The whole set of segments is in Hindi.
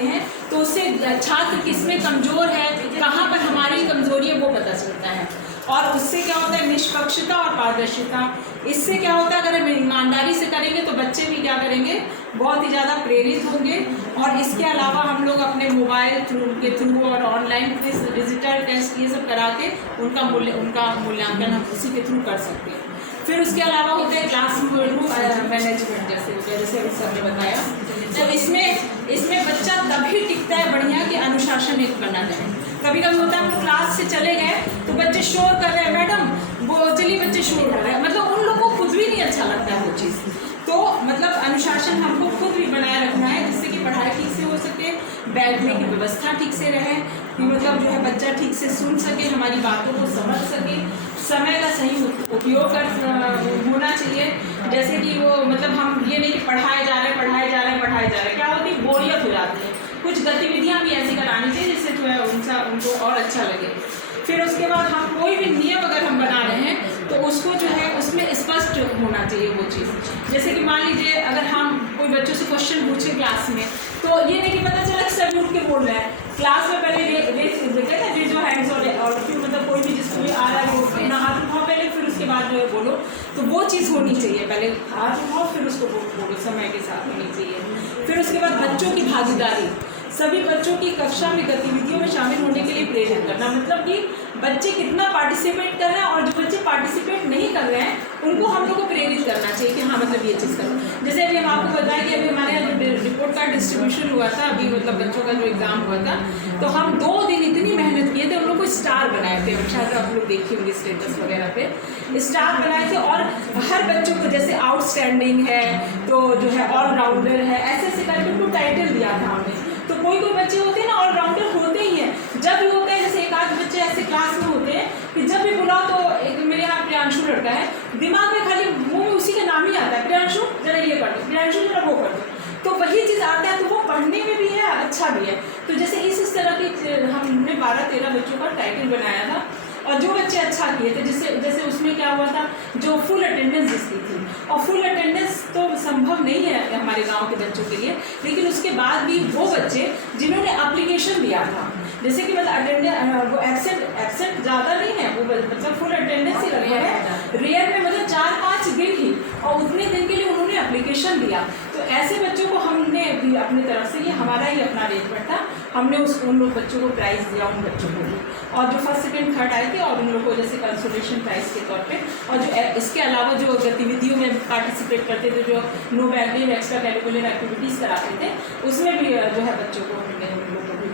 करते हैं तो उससे छात्र किसमें कमज़ोर है, कहाँ पर हमारी कमज़ोरी है, वो पता चलता है। और उससे क्या होता है, निष्पक्षता और पारदर्शिता। इससे क्या होता है, अगर हम ईमानदारी से करेंगे तो बच्चे भी क्या करेंगे, बहुत ही ज़्यादा प्रेरित होंगे। और इसके अलावा हम लोग अपने मोबाइल के थ्रू और ऑनलाइन क्विज, डिजिटल टेस्ट ये सब करा के उनका मूल्यांकन हम उसी के थ्रू कर सकते हैं। फिर उसके अलावा होता है क्लास रूम मैनेजमेंट, जैसे अभी सर ने बताया। तो इसमें बच्चा तभी टिकता है बढ़िया कि अनुशासन एक बना है। कभी कभी होता है हम क्लास से चले गए तो बच्चे शोर कर रहे हैं, मैडम वो चलिए बच्चे शोर कर रहे हैं, मतलब उन लोगों को खुद भी नहीं अच्छा लगता है वो चीज़। तो मतलब अनुशासन हमको खुद भी बनाए रखना है, जिससे कि पढ़ाई ठीक से हो सके, बैठने की व्यवस्था ठीक से रहे, कि मतलब जो है बच्चा ठीक से सुन सके, हमारी बातों को समझ सके, समय का सही उपयोग होना चाहिए। जैसे कि वो मतलब हम ये नहीं कि पढ़ाए जा रहे हैं, क्या होती है, बोरियत हो जाती है। कुछ गतिविधियाँ भी ऐसी करानी चाहिए जिससे जो है उनको और अच्छा लगे। फिर उसके बाद हम कोई भी नियम अगर हम बना रहे हैं तो उसको जो है उसमें स्पष्ट होना चाहिए वो चीज़। जैसे कि मान लीजिए अगर हम कोई बच्चों से क्वेश्चन पूछे क्लास में, तो ये नहीं कि पता चला कि सभी उठ के बोल रहे हैं। क्लास में पहले रेज जो हैंड्स और फिर मतलब कोई भी जिसको भी आ रहा है वो अपना हाथ उठाओ पहले, फिर उसके बाद जो है बोलो। तो वो चीज़ होनी चाहिए, पहले हाथ उठाओ फिर उसको बोलो, समय के साथ होनी चाहिए। फिर उसके बाद बच्चों की भागीदारी, सभी बच्चों की कक्षा में गतिविधियों में शामिल होने के लिए प्रेरित करना, मतलब कि बच्चे कितना पार्टिसिपेट कर रहे हैं, और जो बच्चे पार्टिसिपेट नहीं कर रहे हैं उनको हम लोग को प्रेरित करना चाहिए कि हाँ मतलब ये चीज़ करो। जैसे अभी हम आपको बताएं कि अभी हमारे यहाँ जो रिपोर्ट कार्ड डिस्ट्रीब्यूशन हुआ था, अभी मतलब बच्चों का जो एग्ज़ाम हुआ था, तो हम 2 दिन इतनी मेहनत किए थे, उन लोग को स्टार बनाए थे। शायद आप लोग देखिए होंगे स्टेटस वगैरह पे स्टार बनाए थे। और हर बच्चों को जैसे आउटस्टैंडिंग है, तो जो है ऑलराउंडर है, ऐसे करके उनको टाइटल दिया था हमने। तो कोई बच्चे होते हैं ना ऑलराउंडर होते ही हैं, जब भी होते हैं जैसे एक आध बच्चे ऐसे क्लास में होते हैं कि जब भी बुलाओ तो एक मेरे यहाँ प्रियांशु लड़का है, दिमाग में खाली मुँह में उसी का नाम ही आता है, प्रियांशु जरा ये कर दो, प्रियांशु जरा वो कर दो, तो वही चीज़ आता है। तो वो पढ़ने में भी है, अच्छा भी है। तो जैसे इस तरह की हमने 12-13 बच्चों का टाइटल बनाया था, और जो बच्चे अच्छा किए थे, जैसे उसमें क्या हुआ था, जो फुल अटेंडेंस जिसकी थी, और फुल अटेंडेंस तो संभव नहीं है हमारे गांव के बच्चों के लिए, लेकिन उसके बाद भी वो बच्चे जिन्होंने एप्लीकेशन दिया था, जैसे कि मतलब अटेंडेंस वो एब्सेंट ज़्यादा नहीं है, वो मतलब फुल अटेंडेंस ही लगभग है, रेयर में मतलब 4-5 दिन ही, और उतने दिन के लिए उन्होंने एप्लीकेशन दिया। तो ऐसे बच्चों को हमने भी अपनी तरफ से, ये हमारा ही अपना अरेंजमेंट था, हमने उन लोग बच्चों को प्राइज़ दिया, उन बच्चों को भी, और जो फर्स्ट सेकंड थर्ड आए थे, और उन लोगों को जैसे कंसोलेशन प्राइज़ के तौर पे। और जो इसके अलावा जो गतिविधियों में पार्टिसिपेट करते थे, जो no baggage extracurricular activities कराते थे, उसमें भी जो है बच्चों को हमने उन लोगों को भी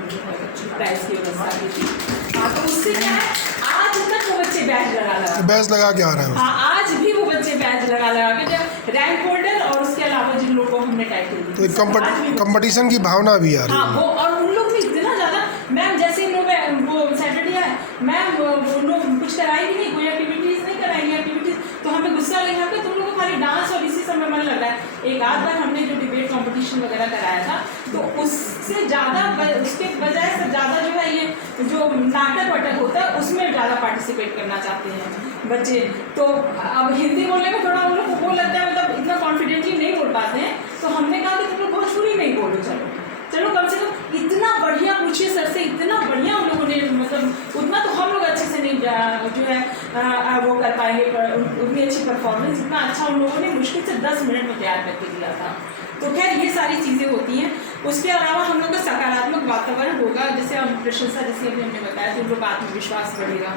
प्राइज़ की व्यवस्था की थी। हाँ, तो उससे क्या है, आज तक वो बच्चे बैच लगा के आ रहे हैं। हाँ, आज भी वो बच्चे बैच लगा के जब रैंक होल्डर और उसके अलावा जिन लोगों को हमने टाइटल दी, तो कंपटीशन की भावना भी आ रही है। हाँ, वो और उन लोग भी इतना ज़्यादा, मैम जैसे इन लोग वो सैटरडे है, मैम वो लोग कुछ कराएंगे नहीं, कोई एक्टिविटीज़ नहीं कराएंगे एक्टिविटीज़, तो हमें गुस्सा लगा कि तुम लोगों को खाली डांस और इसी समय मन लग रहा है। एक आध बार हमने जो डिबेट कंपटीशन वगैरह कराया था, तो उससे ज़्यादा, उसके बजाय से ज़्यादा जो है ये जो नाटक वाटक होता है उसमें ज़्यादा पार्टिसिपेट करना चाहते हैं बच्चे। तो अब हिंदी बोलने में थोड़ा उन लोग को लगता है, मतलब इतना कॉन्फिडेंटली नहीं बोल पाते हैं, तो हमने कहा कि तुम लोग भोजपुरी नहीं बोलो, चलो कम से कम इतना बढ़िया पूछिए सर से, इतना बढ़िया उन लोगों ने, मतलब उतना तो हम लोग अच्छे से नहीं जो है वो कर पाएंगे, उतनी अच्छी परफॉर्मेंस, इतना अच्छा उन लोगों ने मुश्किल से 10 मिनट में तैयार करके दिया था। तो खैर ये सारी चीज़ें होती हैं। उसके अलावा हम लोग का सकारात्मक वातावरण होगा, जैसे हम प्रशंसा, जैसे अभी हमने बताया, तो उन लोग का आत्मविश्वास बढ़ेगा।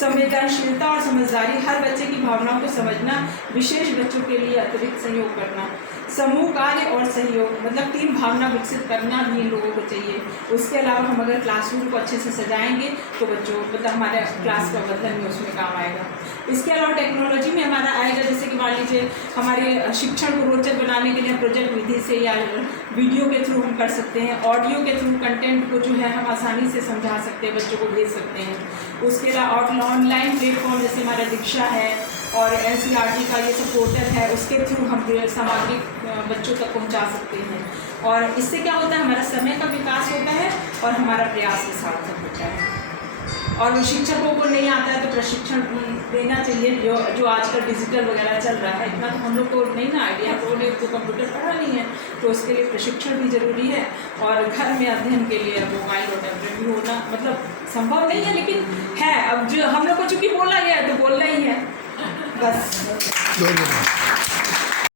संवेदनशीलता और समझदारी, हर बच्चे की भावनाओं को समझना, विशेष बच्चों के लिए अतिरिक्त सहयोग करना, समूह कार्य और सहयोग, मतलब टीम भावना विकसित करना भी इन लोगों को चाहिए। उसके अलावा हम अगर क्लासरूम को अच्छे से सजाएंगे तो बच्चों, मतलब हमारे क्लास का बदलन भी उसमें काम आएगा। इसके अलावा टेक्नोलॉजी में हमारा आएगा, जैसे कि मान लीजिए हमारे शिक्षण को रोचक बनाने के लिए प्रोजेक्ट विधि से या वीडियो के थ्रू हम कर सकते हैं, ऑडियो के थ्रू कंटेंट को जो है हम आसानी से समझा सकते हैं, बच्चों को भेज सकते हैं। उसके अलावा ऑनलाइन प्लेटफॉर्म जैसे हमारा दीक्षा है और NCERT का ये सब पोर्टल है, उसके थ्रू हम सामग्री बच्चों तक पहुंचा सकते हैं। और इससे क्या होता है, हमारा समय का विकास होता है और हमारा प्रयास भी सार्थक होता है। और शिक्षकों को नहीं आता है तो प्रशिक्षण देना चाहिए, जो आजकल डिजिटल वगैरह चल रहा है, इतना तो हम लोग को नहीं ना आइडिया, तो उन्हें तो कंप्यूटर पढ़ा नहीं है, तो उसके लिए प्रशिक्षण भी ज़रूरी है। और घर में अध्ययन के लिए मोबाइल और टैबलेट भी होना मतलब संभव नहीं है, लेकिन है। अब जो हम लोग को चूँकि बोला गया है तो बोलना ही है बस।